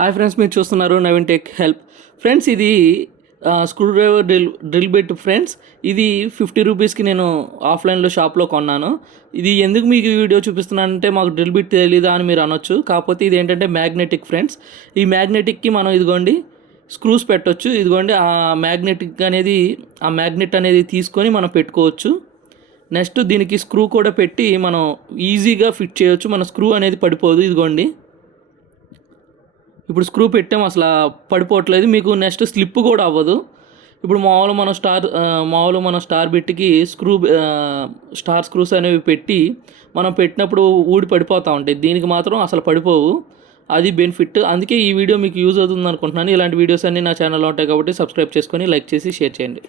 Hi friends, మీరు చూస్తున్నారు Naveen tech help. Friends, ఇది screw driver drill bit friends. ఇది 50 రూపీస్కి నేను ఆఫ్లైన్లో షాప్లో కొన్నాను. ఇది ఎందుకు మీకు ఈ వీడియో చూపిస్తున్నానంటే మాకు డ్రిల్ బిట్ తెలీదా అని మీరు అనొచ్చు. కాకపోతే ఇది ఏంటంటే మ్యాగ్నెటిక్ ఫ్రెండ్స్. ఈ మ్యాగ్నెటిక్కి మనం ఇదిగోండి స్క్రూస్ పెట్టవచ్చు. ఇదిగోండి ఆ మ్యాగ్నెట్ అనేది తీసుకొని మనం పెట్టుకోవచ్చు. నెక్స్ట్ దీనికి స్క్రూ కూడా పెట్టి మనం ఈజీగా ఫిట్ చేయొచ్చు. మన స్క్రూ అనేది పడిపోదు. ఇదిగోండి ఇప్పుడు స్క్రూ పెట్టాము, అసలు పడిపోవట్లేదు. మీకు నెక్స్ట్ స్లిప్ కూడా అవ్వదు. ఇప్పుడు మామూలు మన స్టార్ బిట్కి స్టార్ స్క్రూస్ అనేవి పెట్టి మనం పెట్టినప్పుడు ఊడి పడిపోతూ ఉంటాయి. దీనికి మాత్రం అసలు పడిపోవు. అది బెనిఫిట్. అందుకే ఈ వీడియో మీకు యూజ్ అవుతుంది అనుకుంటున్నాను. ఇలాంటి వీడియోస్ అన్నీ నా ఛానల్లో ఉంటాయి కాబట్టి సబ్స్క్రైబ్ చేసుకొని లైక్ చేసి షేర్ చేయండి.